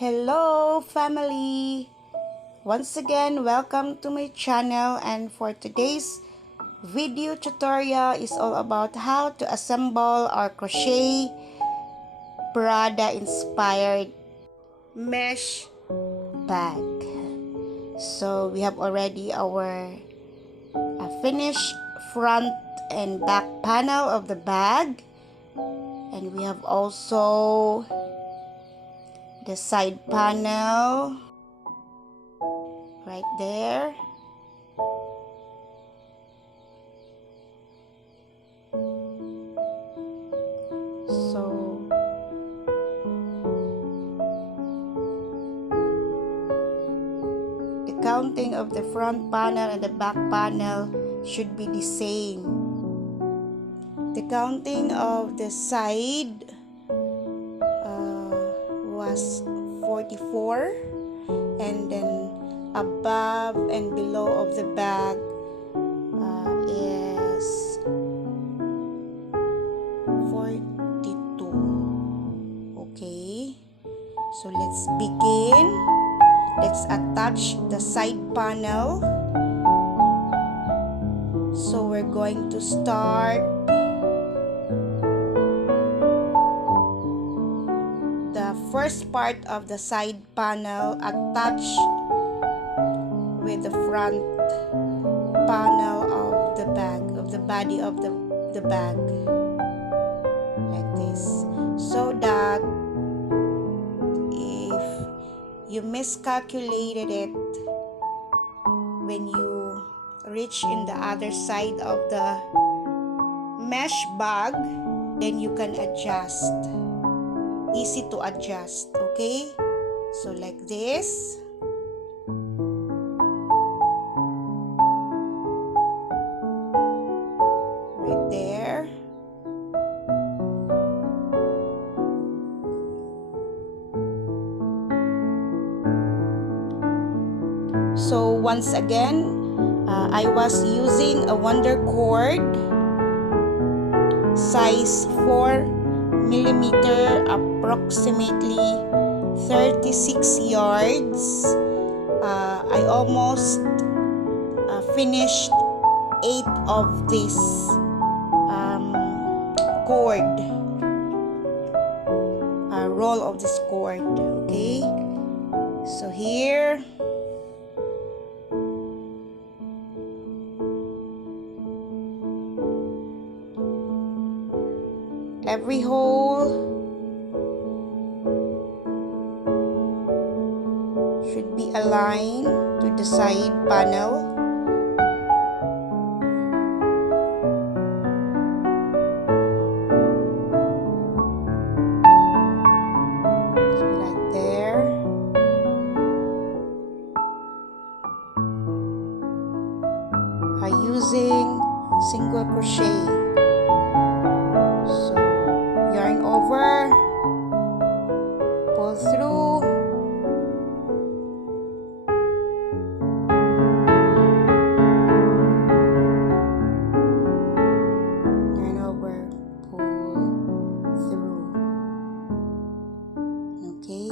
Hello family! Once again, welcome to my channel, and for today's video tutorial is all about how to assemble our crochet Prada inspired mesh bag. So we have already our finished front and back panel of the bag, and we have also the side panel right there. So the counting of the front panel and the back panel should be the same. The counting of the side was 44, and then above and below of the bag is 42. Okay, so let's begin. Let's attach the side panel. So we're going to start the first part of the side panel attached with the front panel of the bag, of the body of the bag, like this, so that if you miscalculated it when you reach in the other side of the mesh bag, then you can adjust. Easy to adjust. Okay, so like this. Right there. So once again, I was using a wonder cord size 4mm, approximately 36 yards. I almost finished 8 of this cord, roll of this cord. Okay, so here every hole should be aligned to the side panel. So like there. Using single crochet. So yarn over, pull through, yarn over, pull through. Okay,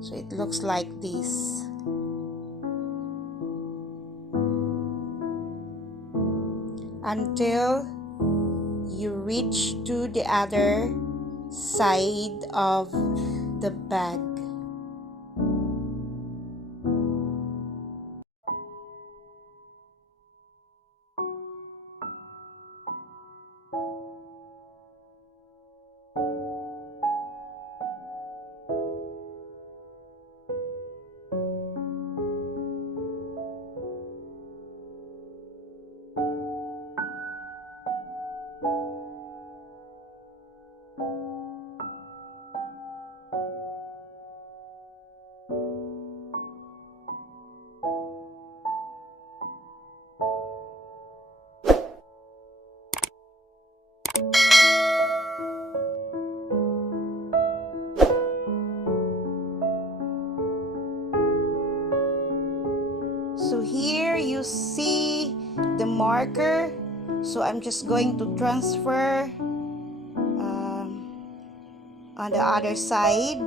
so it looks like this. Until you reach to the other side of the bag. So here you see the marker, so I'm just going to transfer on the other side.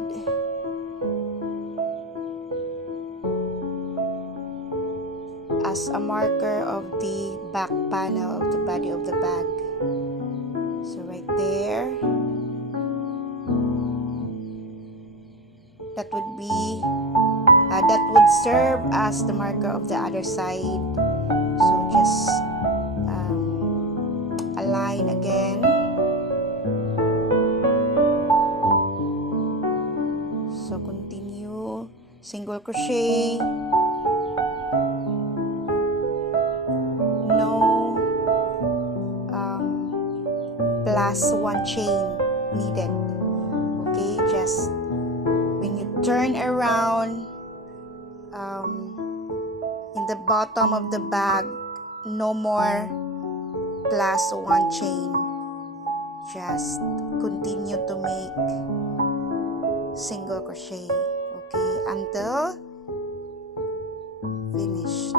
As a marker of the back panel of the body of the bag. So right there, that would serve as the marker of the other side. So just align again. So continue single crochet. Plus 1 chain needed. Okay, just when you turn around in the bottom of the bag, no more plus 1 chain. Just continue to make single crochet, okay, until finished.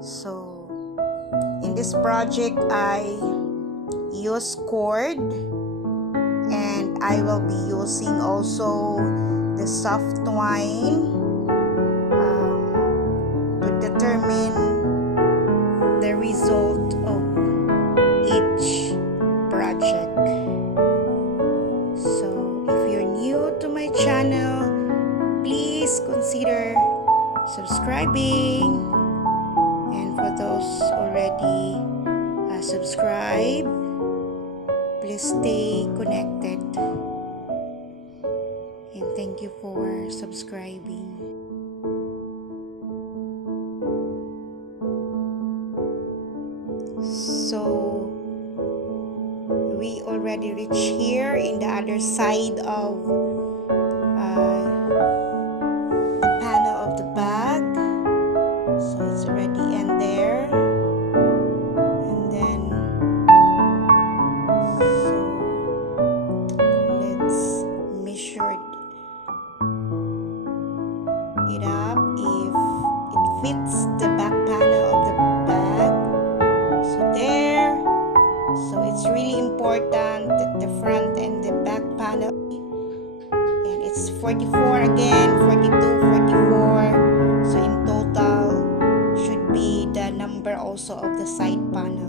So in this project I use cord, and I will be using also the soft twine to determine the result of each project. So if you're new to my channel, please consider subscribing. For those already subscribed, please stay connected, and thank you for subscribing. So we already reached here in the other side of the panel of the bag. So it's already end there, and then so let's measure it up if it fits the back panel of the bag. So there, so it's really important that the front and the back panel, and it's 44 again, 42, 44. So in total should be the number also of the side panel.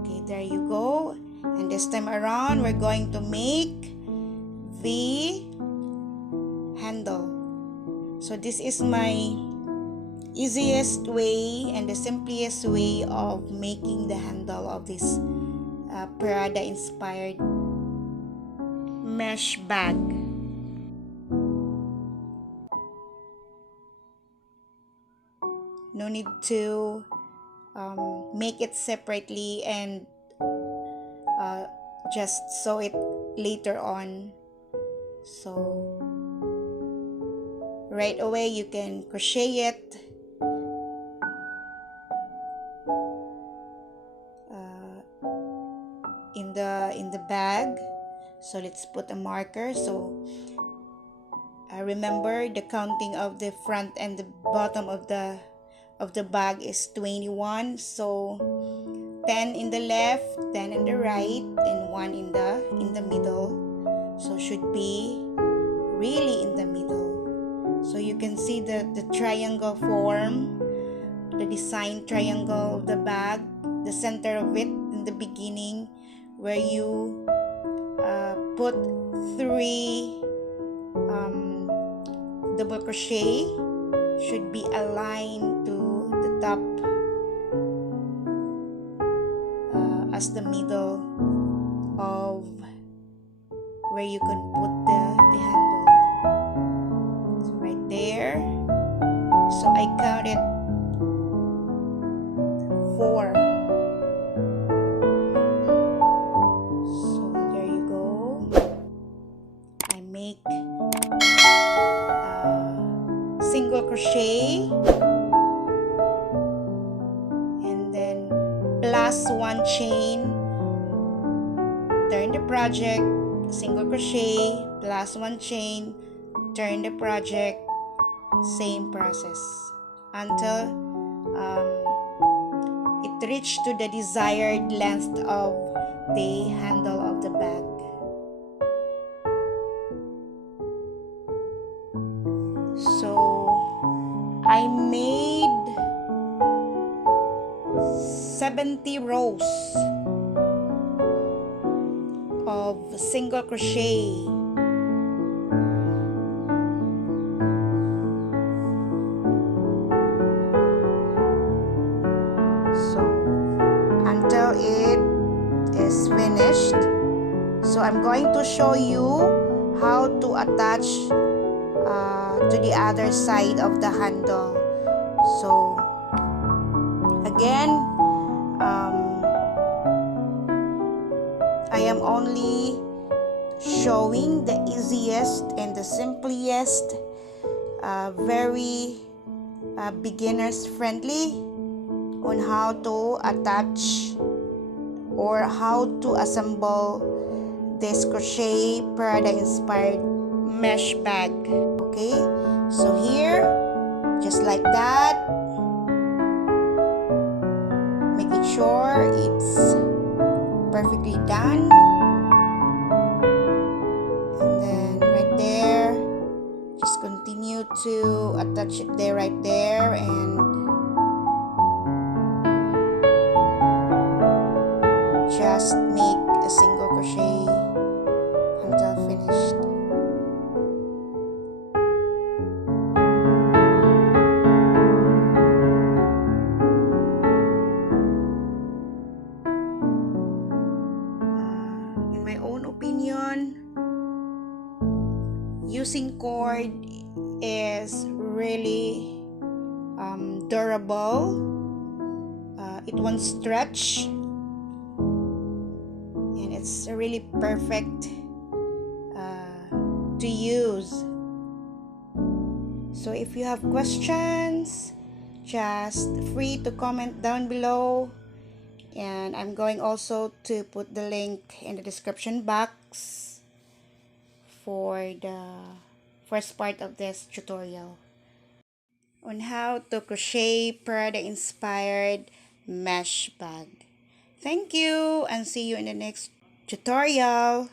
Okay, there you go. And this time around, we're going to make the handle. So this is my easiest way and the simplest way of making the handle of this Prada inspired mesh bag. No need to make it separately and just sew it later on. So right away you can crochet it in the bag. So let's put a marker. So remember the counting of the front and the bottom of the bag is 21. So 10 in the left, 10 in the right, and 1 in the middle. So should be really in the middle. So you can see the triangle form, the design triangle of the bag, the center of it in the beginning, where you put 3 double crochet should be aligned to the top as the middle of where you can put the handle. So right there. So I counted 4. So there you go. I make single crochet and then plus 1 chain, turn the project, single crochet, plus 1 chain, turn the project, same process until it reach to the desired length of the handle of the bag. So I made 70 rows of single crochet. So until it is finished, so I'm going to show you how to attach to the other side of the handle. So again, I am only showing the easiest and the simplest, very beginners friendly on how to attach or how to assemble this Crochet PRADA inspired mesh bag. Okay, so here, just like that, making sure it's perfectly done, and then right there, just continue to attach it there, right there, and just make a single crochet until finished. In my own opinion, using cord is really durable. It won't stretch, and it's really perfect to use. So if you have questions, just free to comment down below, and I'm going also to put the link in the description box for the first part of this tutorial on how to crochet PRADA inspired mesh bag. Thank you, and see you in the next tutorial.